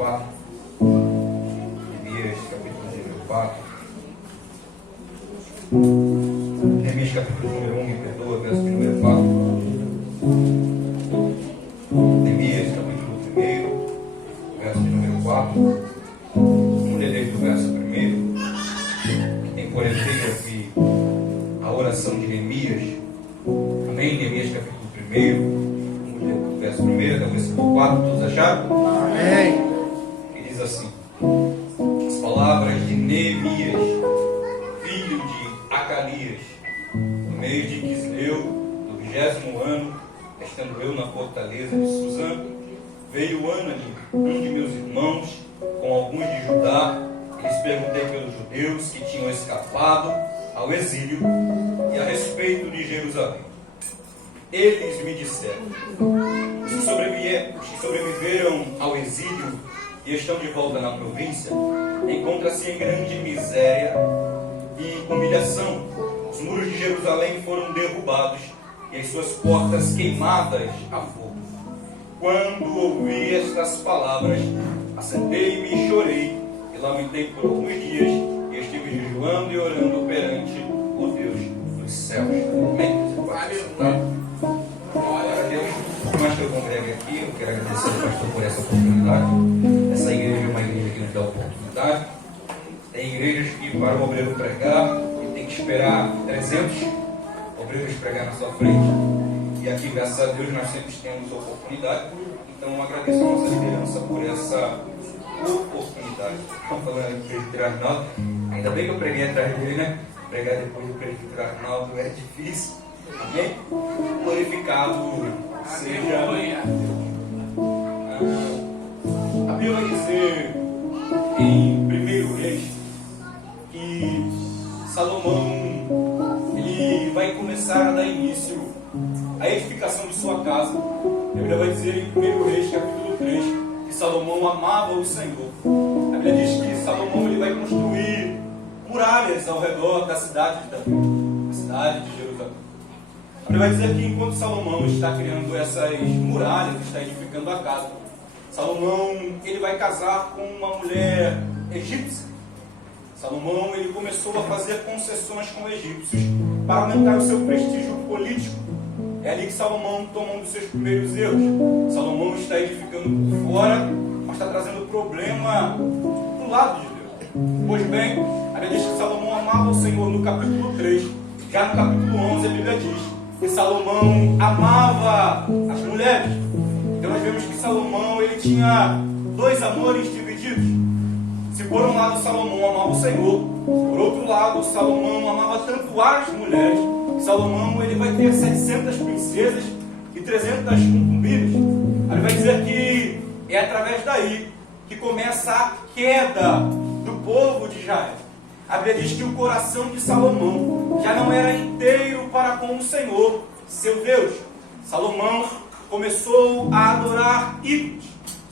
4. Neemias, capítulo número 4. Neemias, capítulo número 1, me perdoa, verso número 4. Neemias, capítulo 1, verso número 4. Vamos ler desde o verso 1, que tem por efeito aqui a oração de Neemias. Amém? Neemias, capítulo 1. Vamos ler do verso 1 até o versículo 4. Todos acharam? Amém. Que diz assim: as palavras de Neemias, filho de Acalias, no mês de Quisleu, do 20º ano, estando eu na fortaleza de Suzã, veio Anani, um de meus irmãos, com alguns de Judá, e lhes perguntei pelos judeus que tinham escapado ao exílio e a respeito de Jerusalém. Eles me disseram: os que sobreviveram ao exílio e estão de volta na província, encontram-se em grande miséria e humilhação. Os muros de Jerusalém foram derrubados e as suas portas queimadas a fogo. Quando ouvi estas palavras, assentei-me e chorei, e lamentei por alguns dias, e estive jejuando e orando perante o Deus dos céus. Amém? Você pode sentar? Glória a Deus. Por mais que eu congregue aqui, eu quero agradecer ao pastor por essa oportunidade. Essa igreja é uma igreja que nos dá oportunidade. Tem igrejas que, para o obreiro pregar, ele tem que esperar 300 obreiros pregar na sua frente. E aqui, graças a Deus, nós sempre temos oportunidade. Então, eu agradeço a nossa liderança por essa oportunidade. Estamos falando do presbítero Arnaldo. Ainda bem que eu preguei atrás dele, né? Pregar depois do presbítero Arnaldo é difícil. Amém? Glorificado seja a Bíblia vai dizer em 1 Reis que Salomão ele vai começar a dar início à edificação de sua casa. A Bíblia vai dizer em 1 Reis capítulo 3 que Salomão amava o Senhor. A Bíblia diz que Salomão ele vai construir muralhas ao redor da cidade de Davi, da cidade de Jerusalém. A Bíblia vai dizer que enquanto Salomão está criando essas muralhas, está edificando a casa, Salomão ele vai casar com uma mulher egípcia. Salomão ele começou a fazer concessões com egípcios para aumentar o seu prestígio político. É ali que Salomão toma um dos seus primeiros erros. Salomão está edificando por fora, mas está trazendo problema do lado de Deus. Pois bem, a Bíblia diz que Salomão amava o Senhor no capítulo 3. Já no capítulo 11 a Bíblia diz que Salomão amava as mulheres. Então nós vemos que Salomão ele tinha dois amores divididos. Se por um lado Salomão amava o Senhor, por outro lado Salomão amava tanto as mulheres, que Salomão ele vai ter 700 princesas e 300 concubinas. Ele vai dizer que é através daí que começa a queda do povo de Israel. A Bíblia diz que o coração de Salomão já não era inteiro para com o Senhor, seu Deus. Salomão começou a adorar ídolos.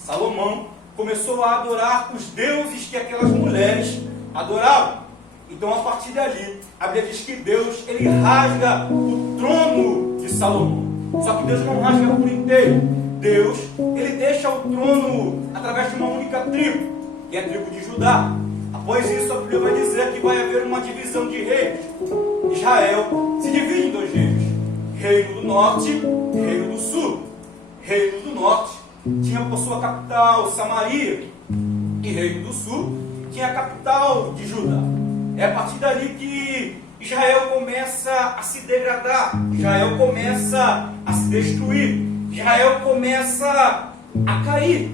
Salomão começou a adorar os deuses que aquelas mulheres adoravam. Então, a partir dali, a Bíblia diz que Deus ele rasga o trono de Salomão. Só que Deus não rasga por inteiro. Deus ele deixa o trono através de uma única tribo, que é a tribo de Judá. Após isso, a Bíblia vai dizer que vai haver uma divisão de reinos. Israel se divide em dois reinos: reino do norte e reino do sul. Reino do norte tinha por sua capital Samaria, e reino do sul tinha a capital de Judá. É a partir dali que Israel começa a se degradar, Israel começa a se destruir, Israel começa a cair.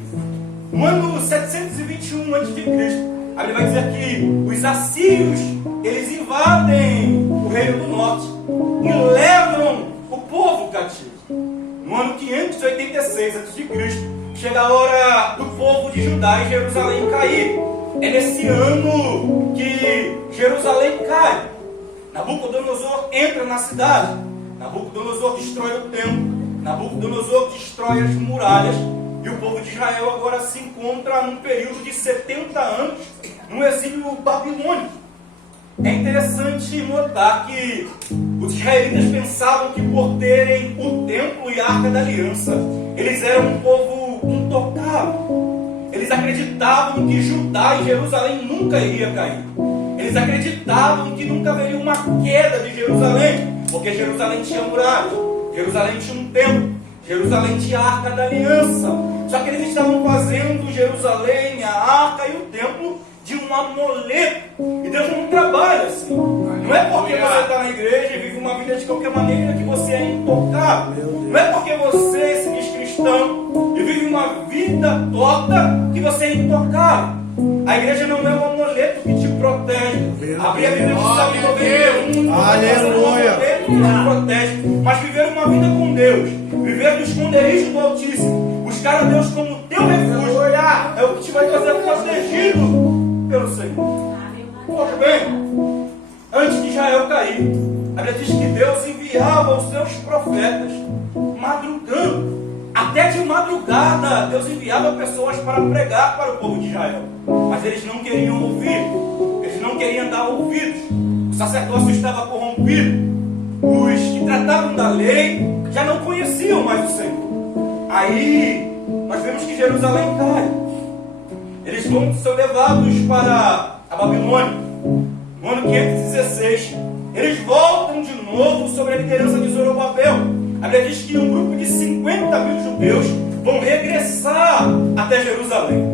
No ano 721 a.C., a Bíblia vai dizer que os assírios, eles invadem o reino do norte e levam o povo cativo. No ano 586 a.C., chega a hora do povo de Judá e Jerusalém cair. É nesse ano que Jerusalém cai. Nabucodonosor entra na cidade. Nabucodonosor destrói o templo. Nabucodonosor destrói as muralhas. E o povo de Israel agora se encontra num período de 70 anos no exílio babilônico. É interessante notar que os israelitas pensavam que por terem o templo e a arca da aliança, eles eram um povo intocável. Eles acreditavam que Judá e Jerusalém nunca iria cair. Eles acreditavam que nunca haveria uma queda de Jerusalém, porque Jerusalém tinha muralhas, Jerusalém tinha um templo, Jerusalém tinha a Arca da Aliança. Só que eles estavam fazendo Jerusalém, a Arca e o templo de um amuleto. E Deus não trabalha assim. Não é porque você está na igreja e vive uma vida de qualquer maneira que você é intocável. Não é porque você se diz cristão e vive uma vida torta que você é intocável. A igreja não é um amuleto que te protege. Abrir a Bíblia de Salmo 91. Aleluia. Que te protege. Mas viver uma vida com Deus, viver no esconderijo do Altíssimo, buscar a Deus como teu refúgio, é o que te vai fazer protegido pelo Senhor. Pois bem, antes de Israel cair, a Bíblia diz que Deus enviava os seus profetas madrugando. Até de madrugada, Deus enviava pessoas para pregar para o povo de Israel. Mas eles não queriam ouvir. Eles não queriam dar ouvidos. O sacerdócio estava corrompido. Os que tratavam da lei já não conheciam mais o Senhor. Aí, nós vemos que Jerusalém cai. Eles são levados para a Babilônia. No ano 516, eles voltam de novo sob a liderança de Zorobabel. A Bíblia diz que um grupo de 50 mil judeus vão regressar até Jerusalém.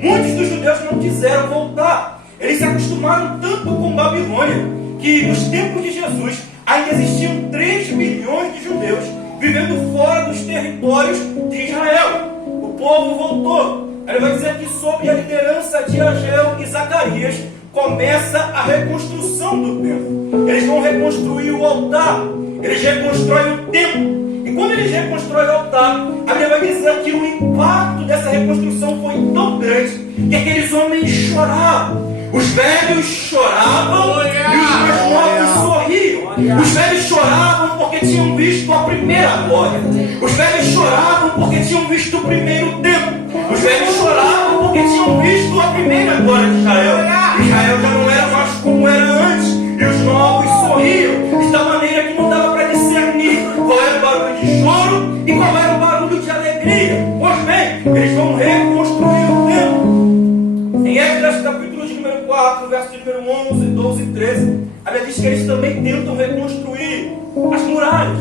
Muitos dos judeus não quiseram voltar. Eles se acostumaram tanto com Babilônia que nos tempos de Jesus ainda existiam 3 milhões de judeus vivendo fora dos territórios de Israel. O povo voltou. Ele vai dizer que sob a liderança de Ageu e Zacarias começa a reconstrução do templo. Eles vão reconstruir o altar. Eles reconstroem o templo. E quando eles reconstroem o altar, a Bíblia vai dizer que o impacto dessa reconstrução foi tão grande que aqueles homens choravam. Os velhos choravam e os mais novos sorriam. Os velhos choravam porque tinham visto a primeira glória. Os velhos choravam porque tinham visto o primeiro templo. Os velhos choravam porque tinham visto a primeira glória de Israel. Israel já não era mais como era antes. E os novos sorriam de tal maneira que não dava para discernir qual era o barulho de choro e qual era o barulho de alegria. Pois bem, eles vão reconstruir o templo. Em Esdras capítulo de número 4, verso de número 11, 12 e 13, a Bíblia diz que eles também tentam reconstruir as muralhas.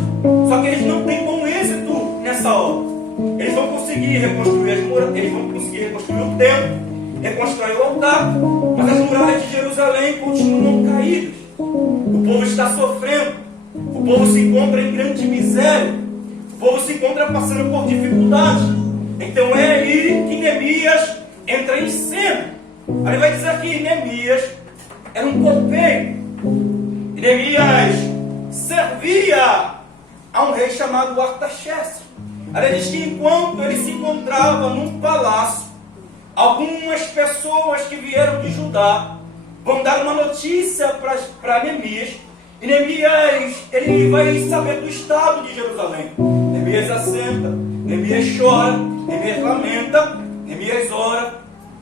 Só que eles não têm bom êxito nessa obra. Eles vão conseguir reconstruir as muralhas, eles vão conseguir reconstruir o templo, reconstruir o altar, mas as muralhas de Jerusalém continuam caídas. O povo está sofrendo. O povo se encontra em grande miséria. O povo se encontra passando por dificuldades. Então é aí que Neemias entra em cena. Ele vai dizer que Neemias era um copeiro. Neemias servia a um rei chamado Artaxerxes. Ele diz que enquanto ele se encontrava num palácio, algumas pessoas que vieram de Judá vão dar uma notícia para Neemias. E Neemias, ele vai saber do estado de Jerusalém. Neemias assenta, Neemias chora, Neemias lamenta, Neemias ora.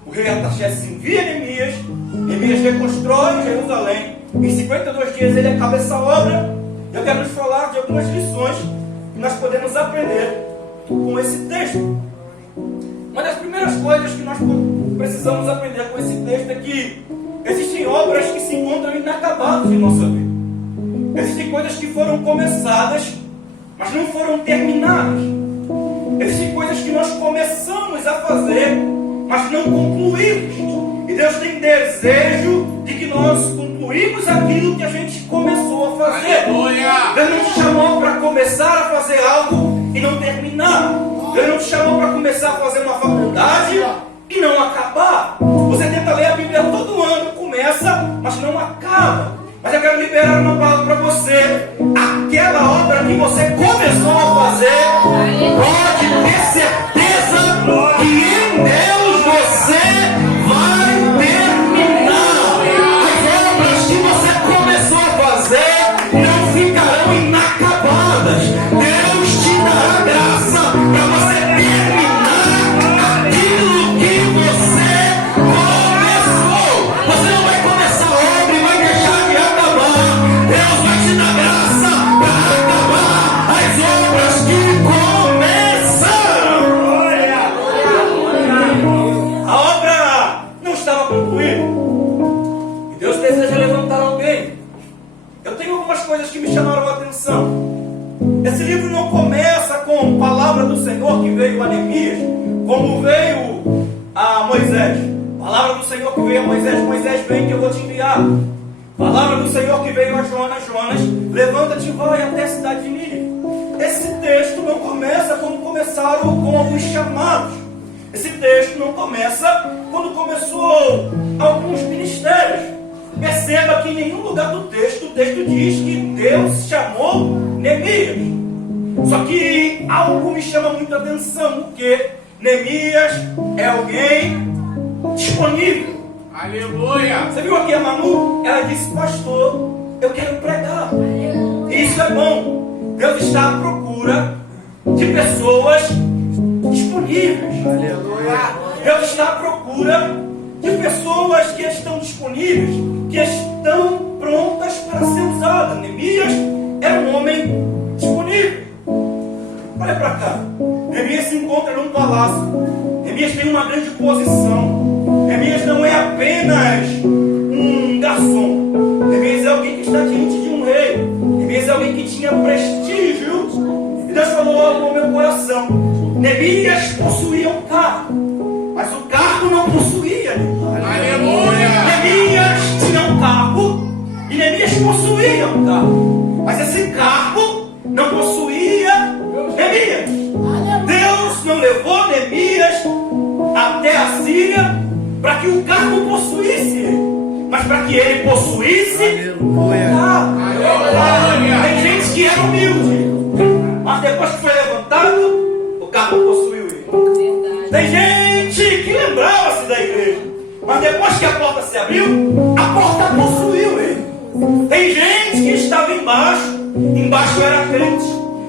O rei Artaxerxes envia Neemias, Neemias reconstrói Jerusalém. Em 52 dias ele acaba essa obra. Eu quero nos falar de algumas lições que nós podemos aprender com esse texto. Uma das primeiras coisas que nós precisamos aprender com esse texto é que existem obras que se encontram inacabadas em nossa vida. Existem coisas que foram começadas, mas não foram terminadas. Existem coisas que nós começamos a fazer, mas não concluímos. E Deus tem desejo de que nós concluímos aquilo que a gente começou a fazer. Deus não te chamou para começar a fazer algo e não terminar. Deus não te chamou para começar a fazer uma faculdade e não acabar. Você tenta ler a Bíblia todo ano, começa, mas não acaba. Mas eu quero liberar uma palavra para você. Aquela obra que você começou a fazer, pode ter certeza que em Deus você vai terminar. As obras que você começou a fazer não ficarão inacabadas. Deus te dará graça para você terminar aquilo que você começou. Você não vai começar a obra e vai deixar de acabar. Deus vai te dar graça para acabar as obras que começaram. do Senhor que veio a Neemias, como veio a Moisés. Palavra do Senhor que veio a Moisés: Moisés, vem que eu vou te enviar. Palavra do Senhor que veio a Jonas: Jonas, levanta-te e vai até a cidade de Nínive. Esse texto não começa como começaram com alguns chamados. Esse texto não começa quando começou alguns ministérios. Perceba que em nenhum lugar do texto, o texto diz que Deus chamou Neemias. Só que algo me chama muita atenção, porque Neemias é alguém disponível. Aleluia! Você viu aqui a Manu? Ela disse: pastor, eu quero pregar. E isso é bom. Deus está à procura de pessoas disponíveis. Aleluia! Deus está à procura de pessoas que estão disponíveis, que estão prontas para ser usadas. Neemias é um homem disponível. Olha para cá. Neemias se encontra num palácio. Neemias tem uma grande posição. Neemias não é apenas um garçom. Neemias é alguém que está diante de um rei. Neemias é alguém que tinha prestígio. E Deus falou algo ao meu coração. Neemias possuía um cargo, mas o cargo não possuía Neemias. Aleluia! Neemias tinha um cargo e Neemias possuía um cargo, mas esse cargo não possuía Neemias. Deus não levou Neemias até a Síria para que o cargo possuísse ele, mas para que ele possuísse o cargo. Tem gente que era humilde, mas depois que foi levantado, o cargo possuiu ele. Tem gente que lembrava-se da igreja, mas depois que a porta se abriu, a porta possuiu ele. Tem gente que estava embaixo era crente,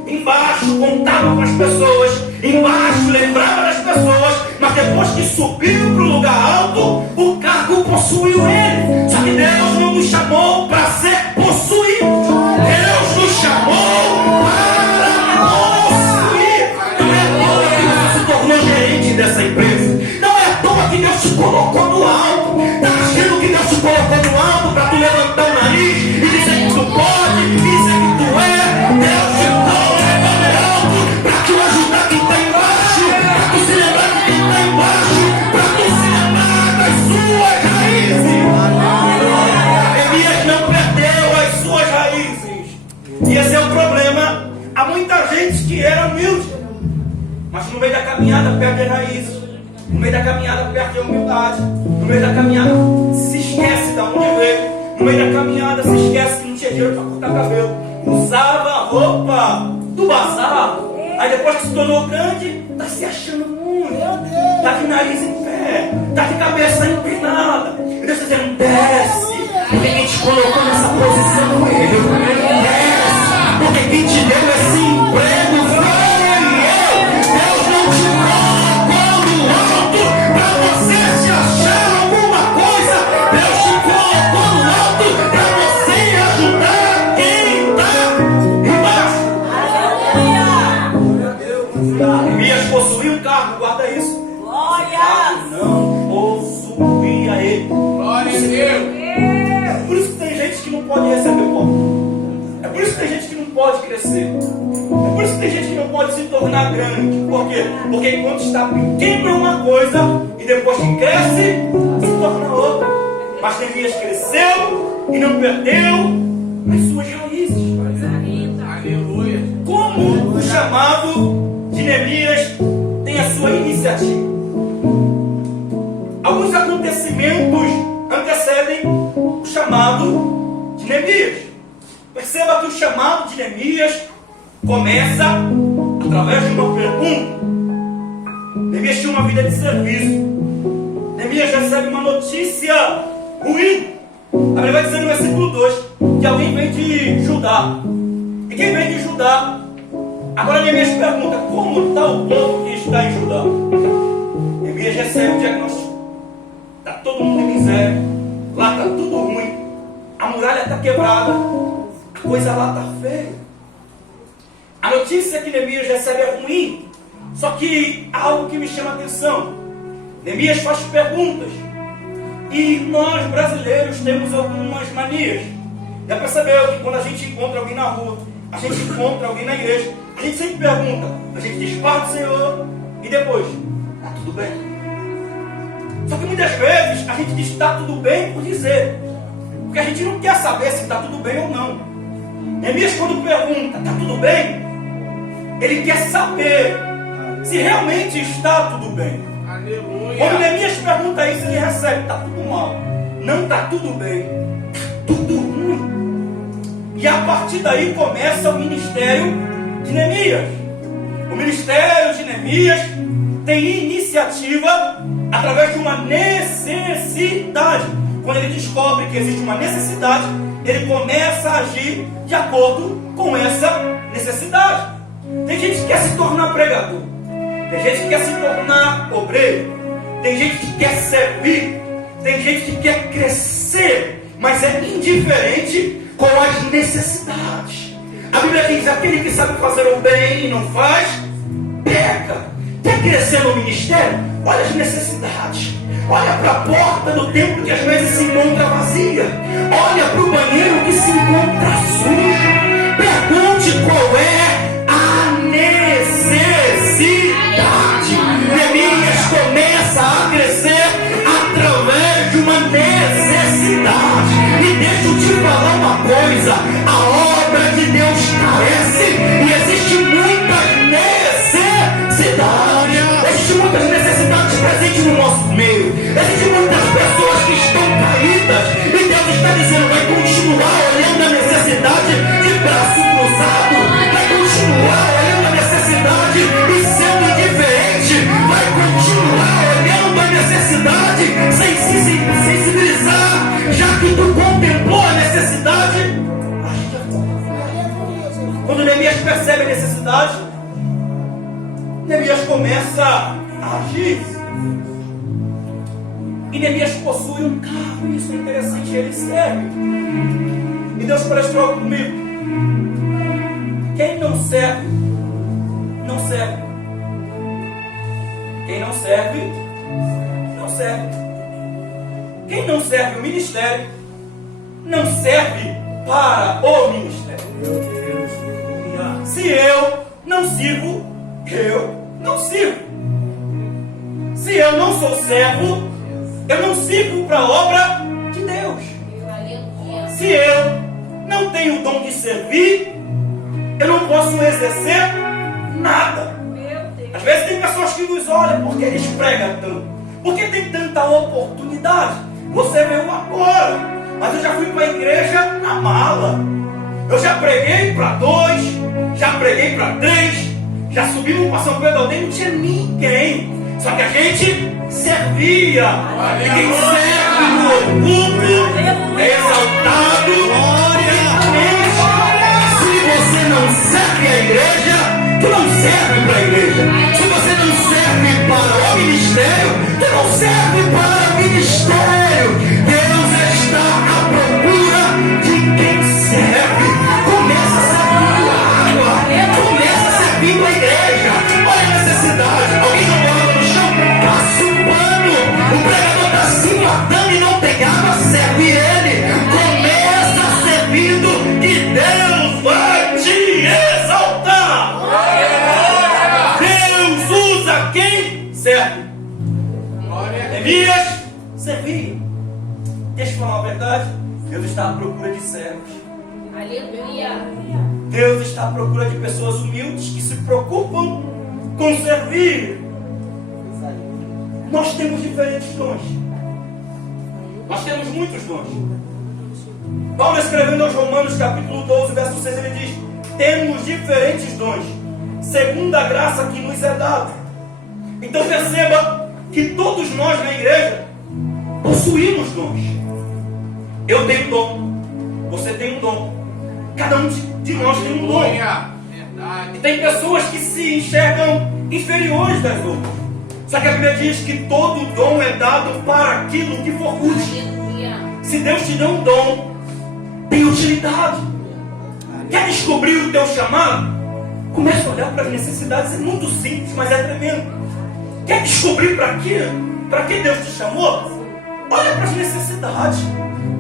embaixo contava com as pessoas, embaixo lembrava das pessoas, mas depois que subiu para o lugar alto, o cargo possuiu ele. Só que Deus não nos chamou para ser possuído. Deus nos chamou para possuir. Não é à toa que você se tornou gerente dessa empresa. Não é à toa que Deus te colocou no alto. Está achando que Deus te colocou no alto para tu levantar o nariz e dizer que tu pode, e dizer que tu é. Deus te colocou no alto para tu ajudar quem está embaixo, para tu se lembrar de quem está embaixo, para tu se lembrar das suas raízes. Neemias não perdeu as suas raízes. E esse é o problema. Há muita gente que era humilde, mas no meio da caminhada perde as raízes. No meio da caminhada perde a humildade. No meio da caminhada se esquece de onde veio. No meio da caminhada se esquece que não tinha dinheiro para cortar cabelo. Usava a roupa do bazar. Aí depois que se tornou grande, está se achando muito. Está de nariz em pé. Está de cabeça empinada. E Deus está dizendo: desce. Porque quem te colocou nessa posição é eu. Desce. Porque quem te deu esse emprego foi eu. Deus não te colocou no alto para você se achar alguma coisa. Deus te colocou no alto para você ajudar quem está embaixo. Neemias possuía um cargo, guarda isso. Esse cargo não possuía ele. Glória a Deus! É por isso que tem gente que não pode receber pão. É por isso que tem gente que não pode crescer. É por isso que tem gente que não pode se tornar grande. Por quê? Porque enquanto está pequeno é uma coisa e depois que cresce, se torna outra. Mas Neemias cresceu e não perdeu as suas raízes. Aleluia! Como o chamado de Neemias tem a sua iniciativa. Alguns acontecimentos antecedem o chamado de Neemias. Perceba que o chamado de Neemias começa através de uma pergunta. Neemias tinha uma vida de serviço. Neemias recebe uma notícia ruim. A Bíblia vai dizer no versículo 2 que alguém vem de Judá. E quem vem de Judá? Agora Neemias pergunta: como está o povo que está em Judá? Neemias recebe o diagnóstico. Está todo mundo em miséria. Lá está tudo ruim. A muralha está quebrada. A coisa lá está feia. A notícia que Neemias recebe é ruim. Só que há algo que me chama a atenção. Neemias faz perguntas. E nós brasileiros temos algumas manias. Já percebeu que quando a gente encontra alguém na rua, a gente encontra alguém na igreja, A gente sempre pergunta, a gente diz, paz do Senhor, e depois, tá tudo bem. Só que muitas vezes a gente diz, tá tudo bem por dizer. Porque a gente não quer saber se tá tudo bem ou não. Neemias, quando pergunta, tá tudo bem? Ele quer saber se realmente está tudo bem. Aleluia. Quando Neemias pergunta isso, ele recebe, tá tudo mal. Não tá tudo bem, tá tudo ruim. E a partir daí começa o ministério de Neemias. O ministério de Neemias tem iniciativa através de uma necessidade. Quando ele descobre que existe uma necessidade, ele começa a agir de acordo com essa necessidade. Tem gente que quer se tornar pregador, tem gente que quer se tornar obreiro, tem gente que quer servir, tem gente que quer crescer, mas é indiferente com as necessidades. A Bíblia diz, aquele que sabe fazer o bem e não faz, peca. Quer crescer no ministério? Olha as necessidades. Olha para a porta do templo que às vezes se encontra vazia. Olha para o banheiro que se encontra sujo. Pergunte qual é a necessidade. Neemias começa a crescer através de uma necessidade. E deixa eu te falar uma coisa: a obra de Deus carece e existe muitas necessidades. Existem muitas necessidades presentes no nosso meio. Existem muitas pessoas que estão caídas e Deus está dizendo, vai continuar olhando a necessidade de braço cruzado, vai continuar olhando a necessidade e sendo indiferente, vai continuar olhando a necessidade sem se sensibilizar, já que tu contemplou a necessidade. Quando Neemias percebe a necessidade, Neemias começa a agir. E Neemias possui um carro, e isso é interessante, ele serve. E Deus palestrou algo comigo. Quem não serve, não serve. Quem não serve, não serve. Quem não serve o ministério, não serve para o ministério. Se eu não sirvo, eu não sirvo. Se eu não sou servo, eu não sirvo para a obra de Deus. Se eu não tenho o dom de servir, eu não posso exercer nada. Às vezes tem pessoas que nos olham, porque eles pregam tanto, porque tem tanta oportunidade. Você veio agora, mas eu já fui para a igreja na mala. Eu já preguei para 2, já preguei para 3, já subimos para São Pedro Aldeia, não tinha ninguém. Só que a gente servia. E quem serve no culto é exaltado. Se você não serve a igreja, tu não serve para a igreja. Se você não serve para o ministério, tu não serve para o ministério. Deus está à procura de quem serve. Começa servindo a água, começa servindo a igreja. Olha a necessidade. Alguém não bola no chão, passa um pano. O pregador está se matando e não tem água, serve ele. Começa servindo que Deus vai te exaltar. Deus usa quem serve. Neemias servia. Deixa eu falar uma verdade. Deus está à procura de servos. Aleluia. Deus está à procura de pessoas humildes que se preocupam com servir. Nós temos diferentes dons. Nós temos muitos dons. Paulo, escrevendo aos Romanos capítulo 12, verso 6, ele diz: temos diferentes dons, segundo a graça que nos é dada. Então perceba que todos nós na igreja possuímos dons. Eu tenho um dom, você tem um dom, cada um de nós tem um dom. E tem pessoas que se enxergam inferiores das outras. Só que a Bíblia diz que todo dom é dado para aquilo que for útil. Se Deus te deu um dom, tem utilidade. Quer descobrir o teu chamado? Comece a olhar para as necessidades. É muito simples, mas é tremendo. Quer descobrir para quê? Para que Deus te chamou? Olha para as necessidades.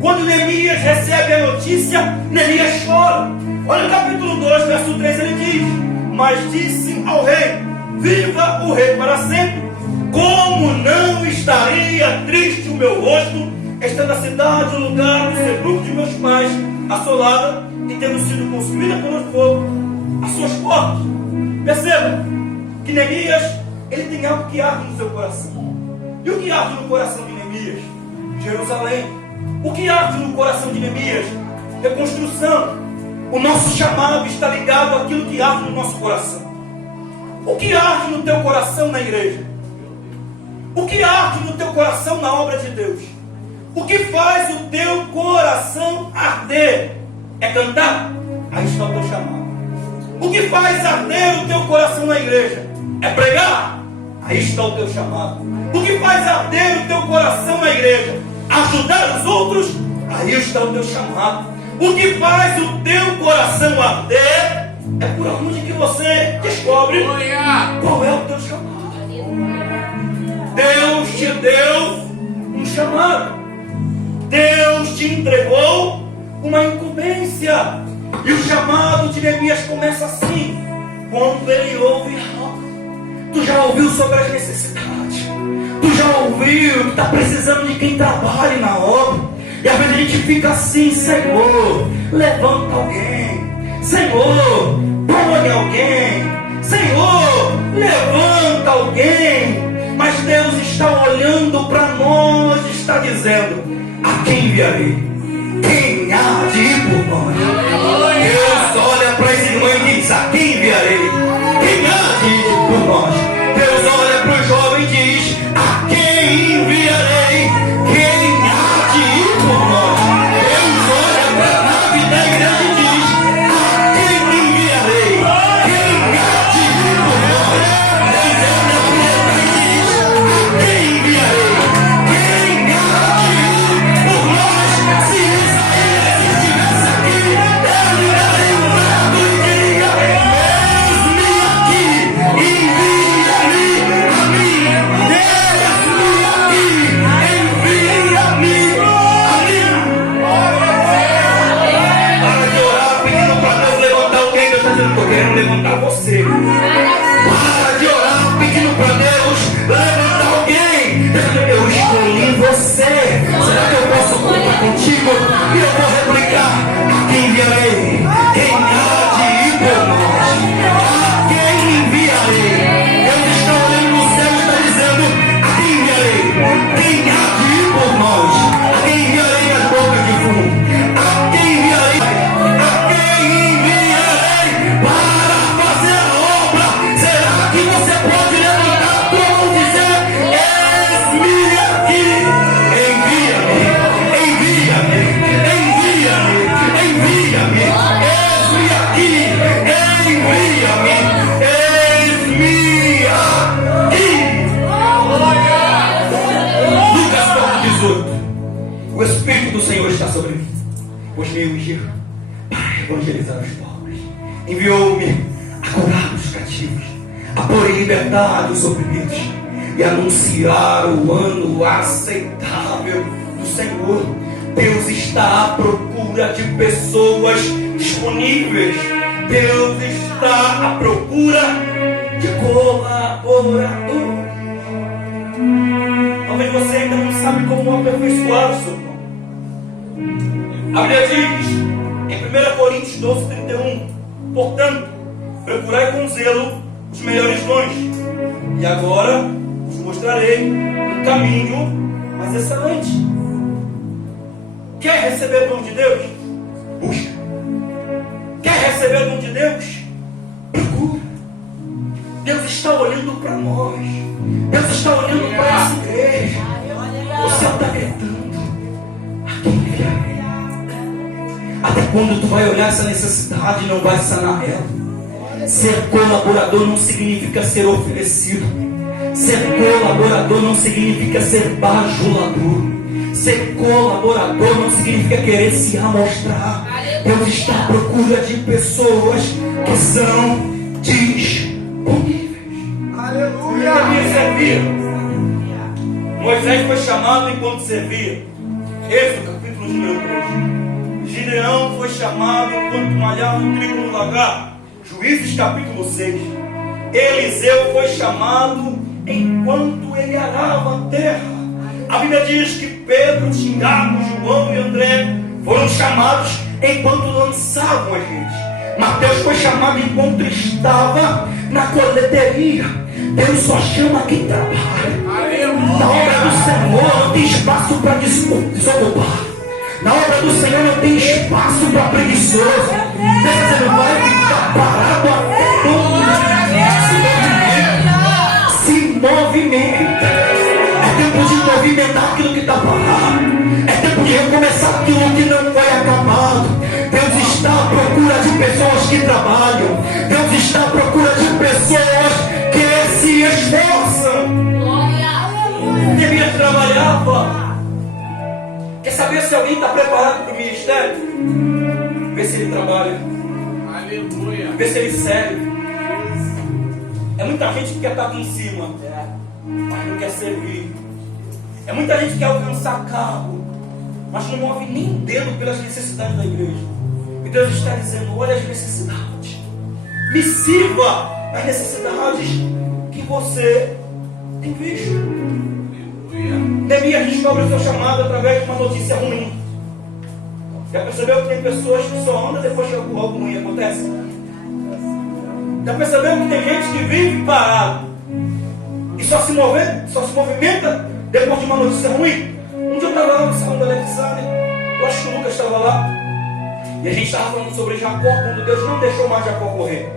Quando Neemias recebe a notícia, Neemias chora. Olha o capítulo 2, verso 3, ele diz: mas disse ao rei: viva o rei para sempre. Como não estaria triste o meu rosto, estando a cidade, o lugar do sepulcro de meus pais, assolada e tendo sido consumida pelo fogo, as suas portas. Perceba que Neemias, ele tem algo que arde no seu coração. E o que arde no coração de Neemias? Jerusalém. O que arde no coração de Neemias? Reconstrução. O nosso chamado está ligado àquilo que arde no nosso coração. O que arde no teu coração na igreja? O que arde no teu coração na obra de Deus? O que faz o teu coração arder? É cantar? Aí está o teu chamado. O que faz arder o teu coração na igreja? É pregar? Aí está o teu chamado. O que faz arder o teu coração na igreja? Ajudar os outros? Aí está o teu chamado. O que faz o teu coração arder é por onde que você descobre qual é o teu chamado. Deus te deu um chamado. Deus te entregou uma incumbência. E o chamado de Neemias começa assim: quando ele ouve algo. Tu já ouviu sobre as necessidades. Tu já ouviu que está precisando de quem trabalhe na obra. E às vezes a gente fica assim: Senhor, levanta alguém. Senhor, põe alguém. Senhor, levanta alguém. Mas Deus está olhando para nós e está dizendo: a quem enviarei? Quem há de ir por nós? Deus olha para esse irmão e diz: a quem enviarei? Quem há de ir por nós? Deus olha para o jovem e diz: a quem enviarei? Quem há de ir por nós? Deus olha para a nave da igreja e diz: a quem enviarei? Quem há de ir por nós? Deus olha para a e diz: a quem enviarei? Quem há de ir por nós? Se Isaías estivesse aqui, ele daria um brado e diria: eis-me aqui, envia-me a mim. Eis-me aqui, envia-me a mim. Para de orar pedindo para Deus levantar alguém. Deus está dizendo: estou querendo levantar você. Para de orar pedindo para Deus levantar alguém. Deus está dizendo: eu escolhi você. Será que eu posso contar contigo? E eu vou replicar: a quem enviarei? Quem há de ir por nós? A quem enviarei? Deus está olhando no céu e está dizendo: a quem enviarei? Quem há de ir por nós? A quem enviarei nas bocas de fumo? A quem enviarei? A quem enviarei para fazer a obra? Será que você pode levantar a tua mão e dizer: eis-me aqui, envia-me, envia-me, envia-me, envia-me, eis-me aqui, envia-me, eis-me aqui. Lucas 4:18. O Espírito do Senhor está sobre mim, pois me ungiu para evangelizar os pobres, enviou-me a curar os cativos, a pôr em liberdade os oprimidos e anunciar o ano aceitável do Senhor. Deus está à procura de pessoas disponíveis. Deus está à procura de colaboradores. Talvez você ainda não sabe como aperfeiçoar o seu dom. A Bíblia diz em 1 Coríntios 12:31: portanto, procurai com zelo os melhores dons. E agora vos mostrarei um caminho mais excelente. Quer receber o dom de Deus? Busca. Quer receber o dom de Deus? Procura. Deus está olhando para nós. Deus está olhando para essa igreja. O céu está gritando: a quem enviarei? Até quando tu vai olhar essa necessidade e não vai sanar ela? Ser colaborador não significa ser oferecido. Ser colaborador não significa ser bajulador. Ser colaborador não significa querer se amostrar. Deus está à procura de pessoas que são disponíveis. Aleluia. Devia servir. Moisés foi chamado enquanto servia. Êxodo capítulo número 3. Gideão foi chamado enquanto malhava o trigo no lagar. Juízes capítulo 6. Eliseu foi chamado enquanto ele arava a terra. A Bíblia diz que Pedro, Tiago, João e André foram chamados enquanto lançavam as redes. Mateus foi chamado enquanto estava na coleteria. Deus só chama quem trabalha. Na obra do Senhor não tem espaço para desocupar. Na obra do Senhor não tem espaço para preguiçoso. Você não vai ficar parado até todo se movimenta. É tempo de movimentar aquilo que está parado. É tempo de recomeçar aquilo que não foi acabado. Deus está à procura de pessoas que trabalham. Deus está à procura de pessoas que se esforçam. Neemias trabalhava. Quer saber se alguém está preparado para o ministério? Vê se ele trabalha. Aleluia. Vê se ele serve. É muita gente que quer estar aqui em cima, mas não quer servir. É muita gente que quer alcançar cargo, mas não move nem o dedo pelas necessidades da igreja. E Deus está dizendo: olha as necessidades, me sirva as necessidades que você tem visto. Neemias descobre o seu chamado através de uma notícia ruim. Já percebeu que tem pessoas que só andam depois que algo ruim acontece? Já percebeu que tem gente que vive parado e só se movimenta depois de uma notícia ruim? Um dia eu estava lá no salão do Alexandre, eu acho que o Lucas estava lá, e a gente estava falando sobre Jacó, quando Deus não deixou mais Jacó correr.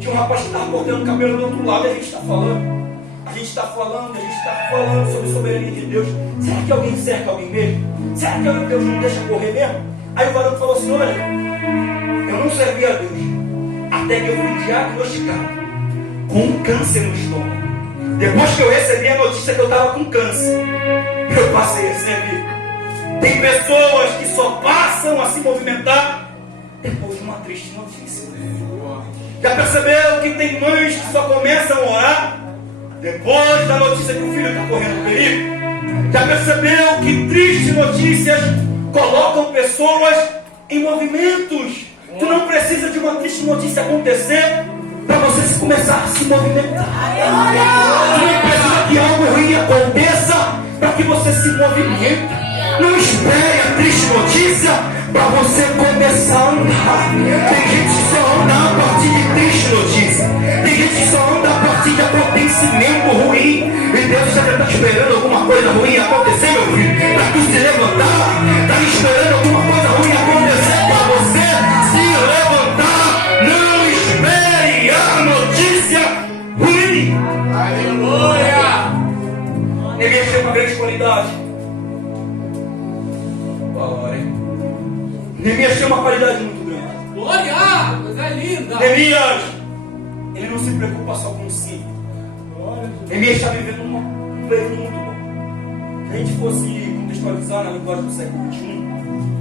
Tinha um rapaz que estava cortando o cabelo do outro lado, e a gente está falando. A gente está falando sobre a soberania de Deus. Será que alguém cerca alguém mesmo? Será que Deus não deixa correr mesmo? Aí o varão falou assim: olha, eu não servi a Deus até que eu fui diagnosticado com um câncer no estômago. Depois que eu recebi a notícia que eu estava com câncer, eu passei a servir. Tem pessoas que só passam a se movimentar depois de uma triste notícia. Já perceberam que tem mães que só começam a orar depois da notícia que o filho está correndo perigo? Já percebeu que tristes notícias colocam pessoas em movimentos? Tu não precisa de uma triste notícia acontecer para você começar a se movimentar. Tu não precisa que algo ruim aconteça para que você se movimente. Não espere a triste notícia para você começar a andar. Tem gente que só anda a partir de triste notícia. Tem gente que só anda a partir de acontecimento ruim. E Deus já está esperando alguma coisa ruim acontecer, meu filho, para tu se levantar. Está esperando alguma coisa ruim acontecer para você se levantar. Não espere a notícia ruim. Aleluia. Neemias tem uma grande qualidade. Neemias tem uma qualidade muito grande. Glória! Coisa linda! Neemias, ele não se preocupa só com si. Neemias está vivendo um período muito bom. Se a gente fosse contextualizar na linguagem do século XXI,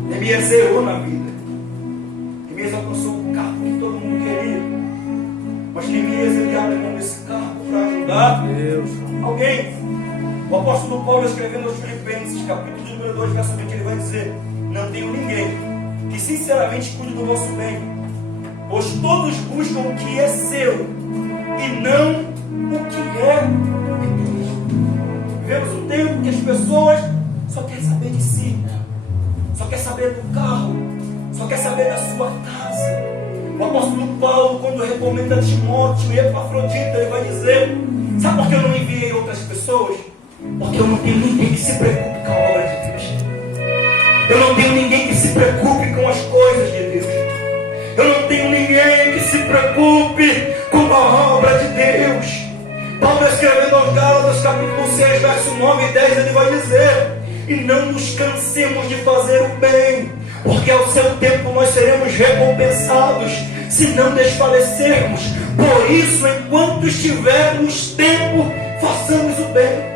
Neemias errou na vida. Neemias alcançou o cargo que todo mundo queria. Mas Neemias, ele abre mão desse cargo para ajudar alguém. O apóstolo Paulo, escrevendo aos Filipenses, capítulo número 2, verso 20, ele vai dizer: não tenho ninguém que sinceramente cuide do vosso bem, pois todos buscam o que é seu e não o que é de Deus. Vivemos um tempo que as pessoas só querem saber de si, só querem saber do carro, só querem saber da sua casa. O apóstolo Paulo, quando recomenda Timóteo e Epafrodito, ele vai dizer: sabe por que eu não enviei outras pessoas? Porque eu não tenho ninguém que se preocupe com a obra de Deus. Eu não tenho ninguém que se preocupe com as coisas de Deus. Eu não tenho ninguém que se preocupe com a obra de Deus. Paulo, escrevendo aos Gálatas, capítulo 6, verso 9 e 10, ele vai dizer: e não nos cansemos de fazer o bem, porque ao seu tempo nós seremos recompensados, se não desfalecermos. Por isso, enquanto estivermos tempo, façamos o bem.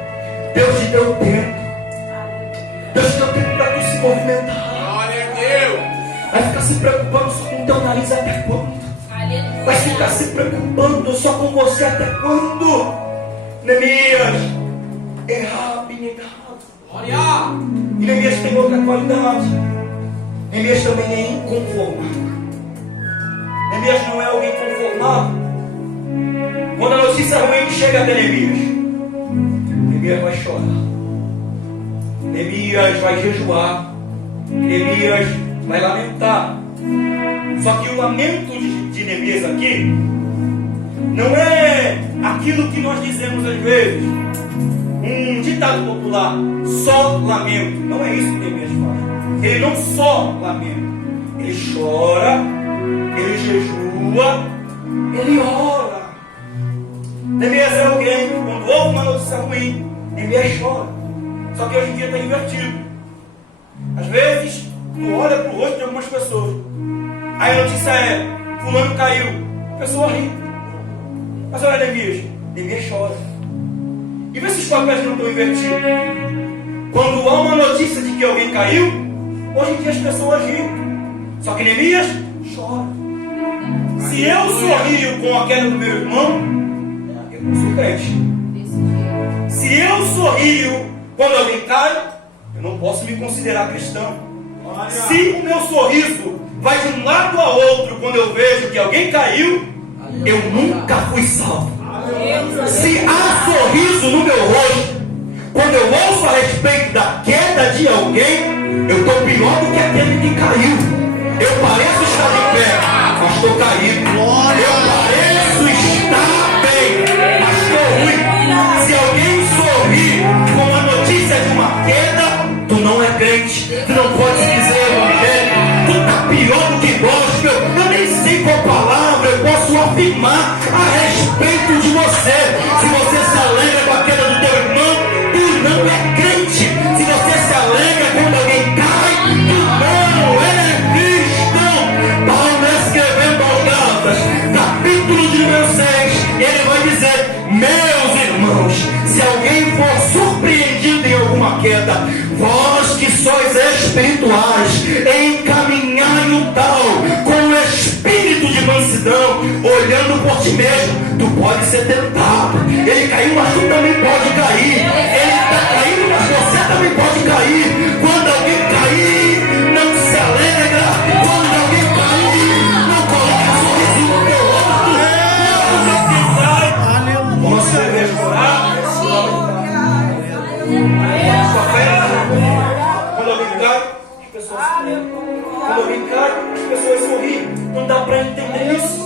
Deus te deu tempo. Deus te deu tempo para tu se movimentar. Glória a Deus. Vai ficar se preocupando só com o teu nariz até quando? Vai ficar se preocupando só com você até quando? Neemias é abnegado. Glória. E Neemias tem outra qualidade. Neemias também é inconformado. Neemias não é alguém conformado. Quando a notícia ruim chega até Neemias, Neemias vai chorar, Neemias vai jejuar, Neemias vai lamentar. Só que o lamento de Neemias aqui não é aquilo que nós dizemos às vezes, um ditado popular, só lamento. Não é isso que Neemias faz. Ele não só lamenta, ele chora, ele jejua, ele ora. Neemias é alguém que quando ouve uma notícia ruim, Neemias chora. Só que hoje em dia está invertido. Às vezes, tu olha para o rosto de algumas pessoas, aí a notícia é, fulano caiu, a pessoa ri. Mas olha Neemias chora. E vê se os papéis não estão invertidos. Quando há uma notícia de que alguém caiu, hoje em dia as pessoas riem. Só que Neemias chora. Se eu sorrio com a queda do meu irmão, eu não sou crente. Se eu sorrio quando alguém cai, eu não posso me considerar cristão. Se o meu sorriso vai de um lado a outro quando eu vejo que alguém caiu, eu nunca fui salvo. Se há sorriso no meu rosto quando eu ouço a respeito da queda de alguém, eu estou pior do que aquele que caiu. Eu pareço estar de pé, mas estou caído. Eu pareço estar bem, mas estou ruim. Se alguém sorri com a notícia de uma queda, tu não é crente. Tu não pode dizer evangélico. Tu está pior do que gospel. Eu nem sei qual palavra eu posso afirmar a respeito de você. Se você se alegra com a queda do teu irmão, tu não é crente. Se você se alegra quando alguém cai, tu não é cristão. Paulo escrevendo aos Gálatas, capítulo de número 6, ele vai dizer: meus irmãos, se alguém for surpreendido em alguma queda, vós que sois espirituais, encaminhai o tal com o espírito de mansidão, olhando por ti mesmo. Tu pode ser tentado. Ele caiu, mas tu também pode cair. Ele está caindo, mas você também pode cair. Quando alguém cair, não se alegra. Quando alguém cair, não coloca sorrisinho no teu rosto. Quando você deve chorar, quando alguém cai, as pessoas sorriem. Quando alguém cai, as pessoas sorriem. Não dá para entender isso.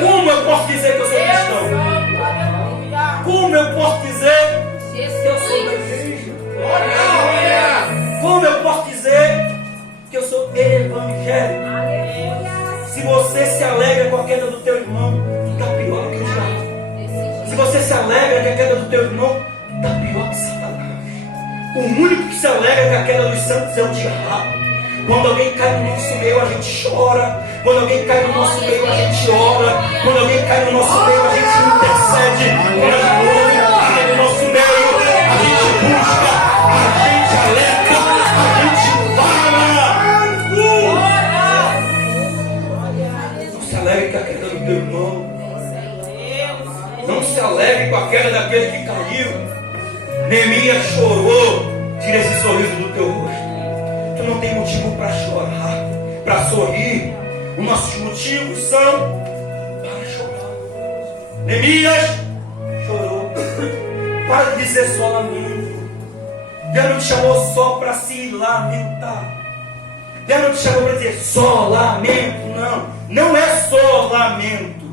Como eu posso dizer que eu sou cristão? Como eu posso dizer que eu sou da igreja? Como eu posso dizer que eu sou evangélico? Se você se alegra com a queda do teu irmão, está pior que o diabo. Se você se alegra com a queda do teu irmão, está pior que Satanás. O único que se alegra com a queda dos santos é o diabo. Quando alguém cai no nosso meio, a gente chora. Quando alguém cai no nosso meio, a gente ora. Quando alguém cai no nosso meio, a gente intercede. Quando alguém cai no nosso meio, a gente busca, a gente alerta, a gente fala. Não se alegre com a queda do teu irmão. Não se alegre com a queda daquele que caiu. Neemias chorou. Tira esse sorriso do teu rosto. Tu não tem motivo para chorar, para sorrir. Os nossos motivos são para chorar. Neemias chorou. Para de dizer só lamento. Deus não te chamou só para se lamentar. Deus não te chamou para dizer só lamento. Não, não é só lamento.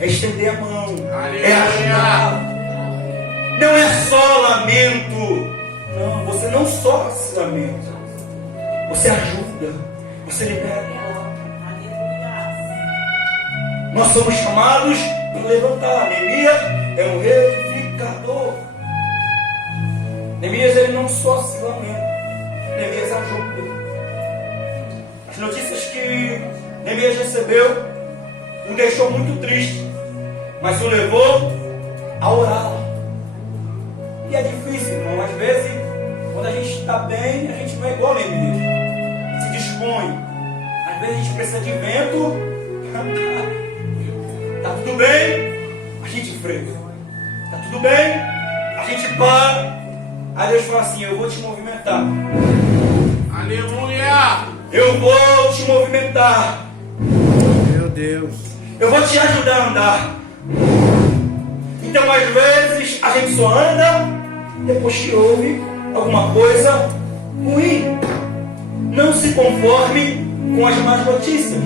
É estender a mão, é ajudar. Não é só lamento. Não, você não só se lamenta. Você ajuda, você libera. Nós somos chamados para levantar. Neemias é um reedificador. Neemias ele não só se lamenta, Neemias ajuda. As notícias que Neemias recebeu o deixou muito triste, mas o levou a orar. E é difícil, irmão. Às vezes, quando a gente está bem, a gente não é igual a Neemias. Se dispõe. Às vezes a gente precisa de vento. Tá tudo bem, a gente freia. Tá tudo bem, a gente para. Aí Deus fala assim: eu vou te movimentar. Aleluia! Eu vou te movimentar. Deus. Eu vou te ajudar a andar. Então, às vezes, a gente só anda depois que ouve alguma coisa ruim. Não se conforme com as más notícias.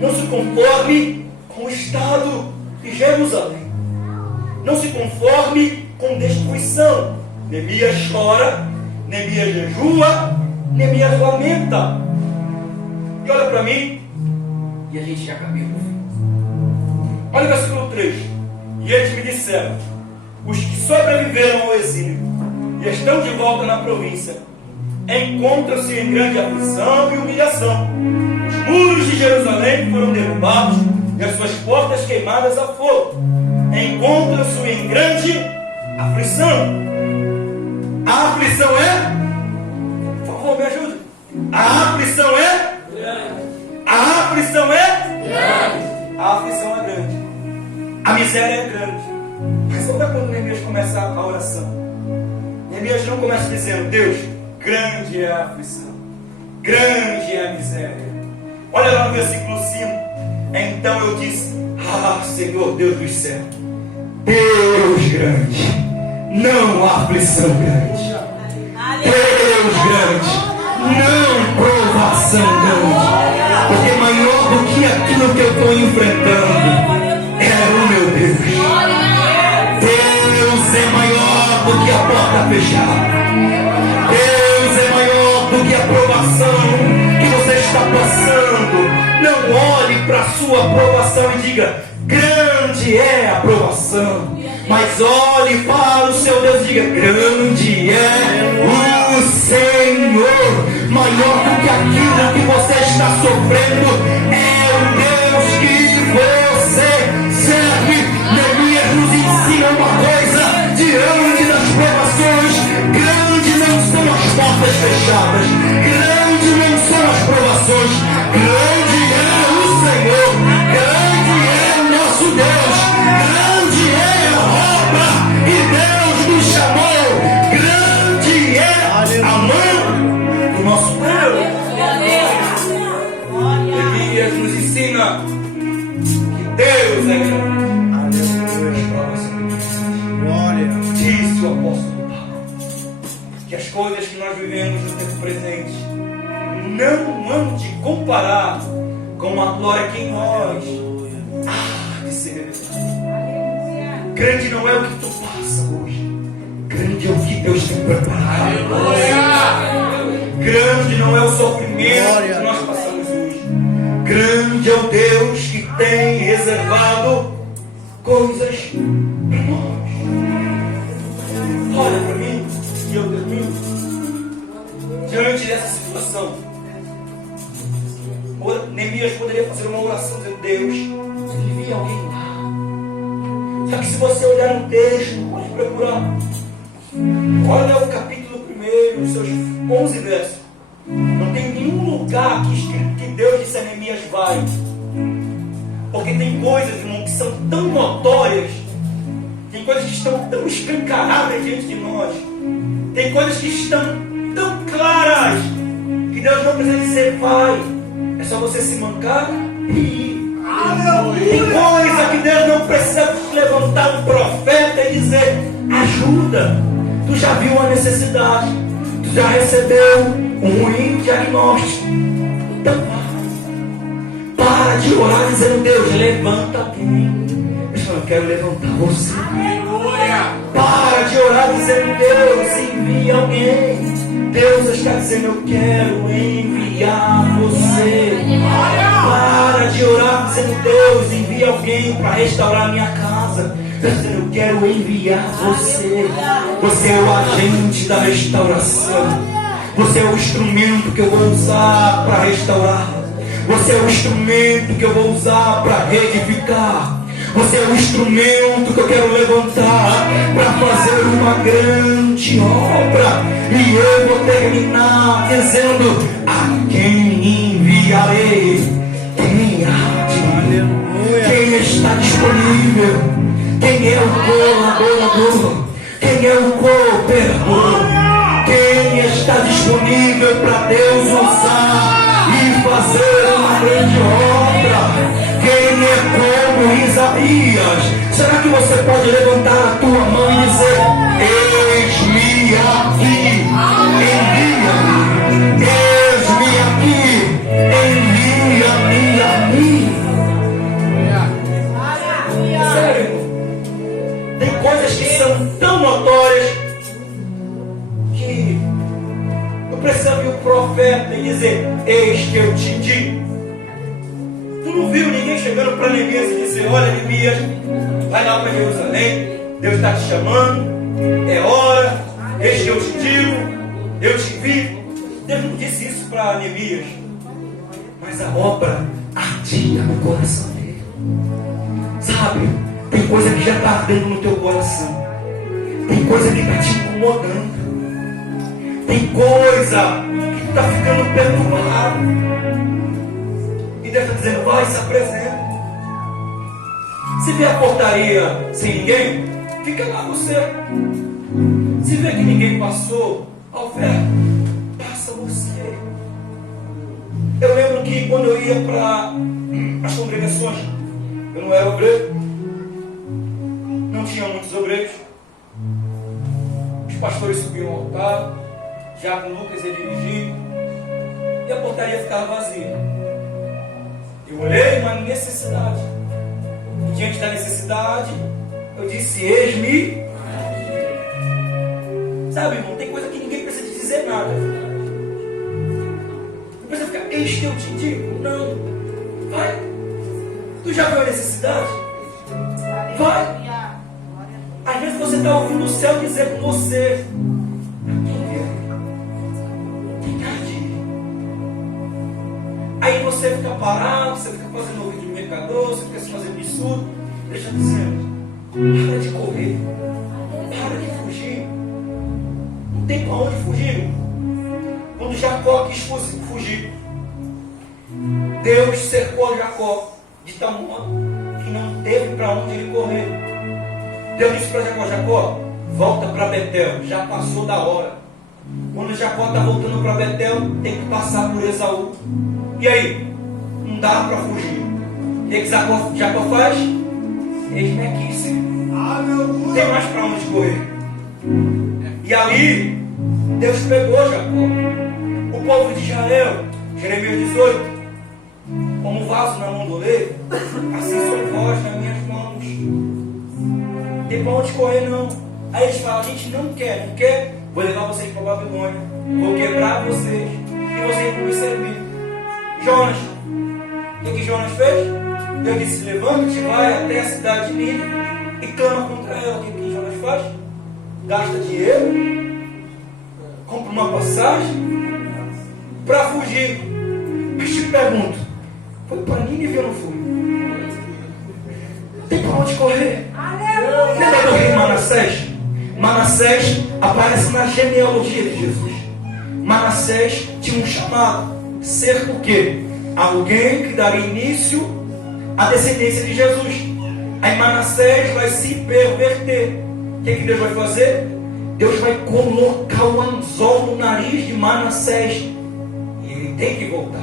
Não se conforme com o estado de Jerusalém. Não se conforme com destruição. Neemias chora, Neemias jejua, Neemias lamenta. E olha para mim, e a gente já caminhou. Olha o versículo 3. E eles me disseram: os que sobreviveram ao exílio e estão de volta na província encontram-se em grande aflição e humilhação. Os muros de Jerusalém foram derrubados e as suas portas queimadas a fogo. Encontram-se em grande aflição. A aflição é? Por favor, me ajude. A aflição é? A aflição é? A aflição é grande. A miséria é grande. Mas olha quando Neemias começa a oração. Neemias não começa dizendo: Deus, grande é a aflição, grande é a miséria. Olha lá no versículo 5. Então eu disse: ah, Senhor Deus dos céus, Deus grande, não há aflição grande. Deus grande, não provação grande. Porque maior do que aquilo que eu estou enfrentando é o meu Deus. Deus é maior do que a porta fechada. Deus é maior do que a provação que você está passando. Não olhe para a sua provação e diga: grande é a provação. Mas olhe para o seu Deus e diga: grande é o Senhor. Maior do que aquilo que você está sofrendo é o Deus que você serve. Neemias nos ensina uma coisa diante das provações: grande não são as portas fechadas, grande não são as provações, grande é o Senhor, grande é o nosso Deus, grande é a obra que Deus nos chamou, grande é a mão do nosso Deus. Neemias nos ensina que Deus é grande. Glória. Disse o apóstolo Paulo que as coisas que nós vivemos no tempo presente não hão de comparar com a glória que em nós há de ser revelada. Grande não é o que tu passa hoje, grande é o que Deus tem preparado. Grande não é o sofrimento que nós passamos hoje, grande é o Deus que tem reservado coisas para nós. Olha para mim e eu termino. Diante dessa situação, Neemias poderia fazer uma oração dizendo: Deus, envia alguém lá. Só que se você olhar no texto, pode procurar. Olha o capítulo 1, os seus 11 versos. Não tem nenhum lugar aqui escrito que Deus disse a Neemias: vai. Porque tem coisas, irmão, que são tão notórias. Tem coisas que estão tão escancaradas diante de nós. Tem coisas que estão tão claras que Deus não precisa dizer vai. É só você se mancar e ir. Tem coisa que Deus não precisa levantar um profeta e dizer ajuda. Tu já viu a necessidade. Tu já recebeu um ruim diagnóstico. Então para de orar dizendo: Deus, levanta alguém. Eu quero levantar você. Para de orar dizendo: Deus, envia alguém. Deus está dizendo: eu quero enviar você. Para de orar dizendo: Deus, envia alguém para restaurar minha casa. Deus está dizendo: eu quero enviar você. Você é o agente da restauração. Você é o instrumento que eu vou usar para restaurar. Você é o instrumento que eu vou usar para reedificar. Você é o instrumento que eu quero levantar para fazer uma grande obra. E eu vou terminar dizendo: a quem enviarei? Quem há de vir? Quem está disponível? Quem é o colaborador? Quem é o cooperador? Quem está disponível para Deus usar e fazer uma grande obra? Isaías. Será que você pode levantar a tua mão e dizer: eis-me aqui, envia-me. Eis-me aqui, envia-me a mim. Sério, irmão? Tem coisas que são tão notórias que não precisa vir o profeta e dizer: eis que eu te digo. Tu não viu ninguém chegando para Neemias e dizer: olha, Neemias, vai lá para Jerusalém, Deus está te chamando, é hora, eis que eu te digo, eu te vi. Deus não disse isso para Neemias, mas a obra ardia no coração dele. Sabe, tem coisa que já está ardendo no teu coração, tem coisa que está te incomodando, tem coisa que está ficando perturbado. Deus está dizendo: vai, se apresenta. Se vê a portaria sem ninguém, fica lá você. Se vê que ninguém passou a oferta, passa você. Eu lembro que quando eu ia para as congregações, eu não era obreiro, não tinha muitos obreiros. Os pastores subiam ao altar, já com Lucas ia dirigir, e a portaria ficava vazia. Eu olhei uma necessidade. E diante da necessidade, eu disse: eis-me. Sabe, irmão, tem coisa que ninguém precisa te dizer nada. Não precisa ficar: eis que eu te digo. Não. Vai. Tu já viu a necessidade? Vai. Às vezes você está ouvindo o céu dizer com você: aí você fica parado, você fica fazendo ouvido de mercador, você fica se fazendo absurdo. Deixa eu dizer: para de correr, para de fugir. Não tem para onde fugir. Quando Jacó quis fugir, Deus cercou Jacó de tal modo que não teve para onde ele correr. Deus disse para Jacó: Jacó, volta para Betel, já passou da hora. Quando Jacó está voltando para Betel, tem que passar por Esaú. E aí? Não dá para fugir. O que Jacó faz? Eis-me aqui, Senhor. Não tem mais para onde correr. E ali, Deus pegou Jacó. O povo de Israel, Jeremias 18, como vaso na mão do oleiro, assim são vós nas minhas mãos. Não tem para onde correr, não. Aí eles falam: a gente não quer, vou levar vocês para Babilônia, vou quebrar vocês e vocês vão me servir. Jonas, o que Jonas fez? Deus disse: levante-te, vai até a cidade de Nínive e clama contra ela. O que Jonas faz? Gasta dinheiro, compra uma passagem para fugir. Mas te pergunto: foi para Nínive ou não foi? Tem para onde correr? Lembra do rei Manassés? Manassés aparece na genealogia de Jesus. Manassés tinha um chamado: ser o quê? Alguém que daria início à descendência de Jesus. Aí Manassés vai se perverter. O que Deus vai fazer? Deus vai colocar um anzol no nariz de Manassés. E ele tem que voltar.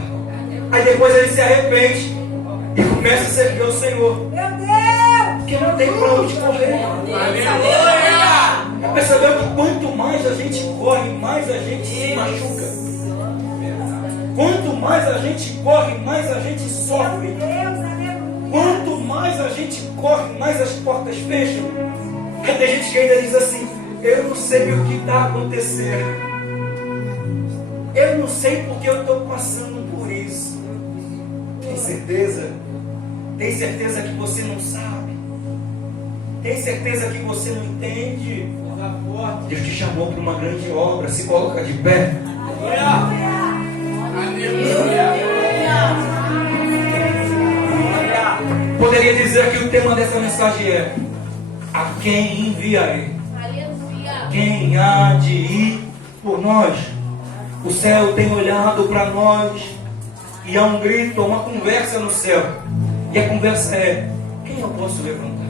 Aí depois ele se arrepende e começa a servir ao Senhor. Meu Deus! Porque não tem para onde correr. Aleluia! Já percebeu que quanto mais a gente corre, mais a gente se machuca? Quanto mais a gente corre, mais a gente sofre. Quanto mais a gente corre, mais as portas fecham. Aí tem gente que ainda diz assim: eu não sei o que está acontecendo. Eu não sei porque eu estou passando por isso. Tem certeza? Tem certeza que você não sabe? Tem certeza que você não entende? Deus te chamou para uma grande obra. Se coloca de pé. Poderia dizer que o tema dessa mensagem é: a quem enviarei? Quem há de ir por nós? O céu tem olhado para nós e há um grito, uma conversa no céu. E a conversa é: quem eu posso levantar?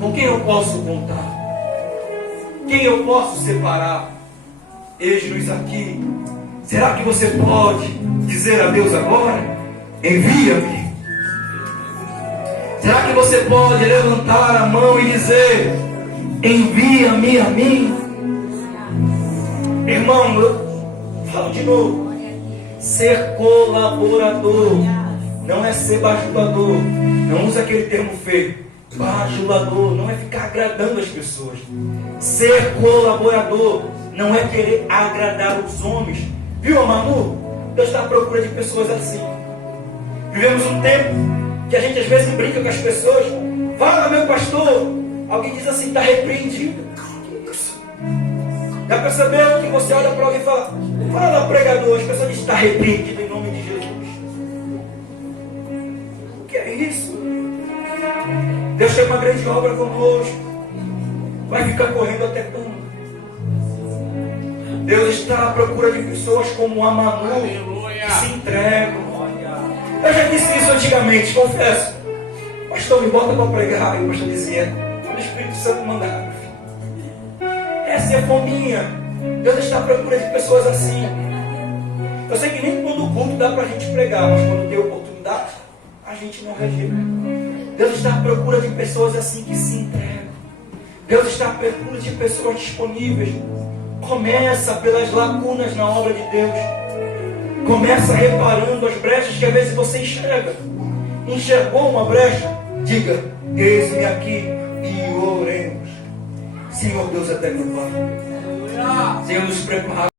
Com quem eu posso contar? Quem eu posso separar? Eis-nos aqui. Será que você pode dizer a Deus agora: envia-me? Será que você pode levantar a mão e dizer: envia-me a mim? Irmão, eu falo de novo. Ser colaborador não é ser bajulador. Não usa aquele termo feio. Bajulador não é ficar agradando as pessoas. Ser colaborador não é querer agradar os homens. Viu, Manu? Deus está à procura de pessoas assim. Vivemos um tempo que a gente às vezes brinca com as pessoas. Fala, meu pastor. Alguém diz assim: está repreendido. Que isso? Já percebeu que você olha para alguém e fala: fala, pregador. As pessoas dizem: está repreendido em nome de Jesus. O que é isso? Deus tem uma grande obra conosco. Vai ficar correndo até quando? Deus está à procura de pessoas como a Manu, que se entregam. Eu já disse isso antigamente, confesso. Pastor, me bota para pregar. E o pastor dizia: o Espírito Santo mandava. Essa é a fominha. Deus está à procura de pessoas assim. Eu sei que nem todo culto dá para a gente pregar, mas quando tem oportunidade, a gente não rejeita. Deus está à procura de pessoas assim que se entregam. Deus está à procura de pessoas disponíveis. Começa pelas lacunas na obra de Deus. Começa reparando as brechas que às vezes você enxerga. Enxergou uma brecha? Diga: eis-me aqui e oremos. Senhor Deus eterno Pai, Senhor, nos prepara.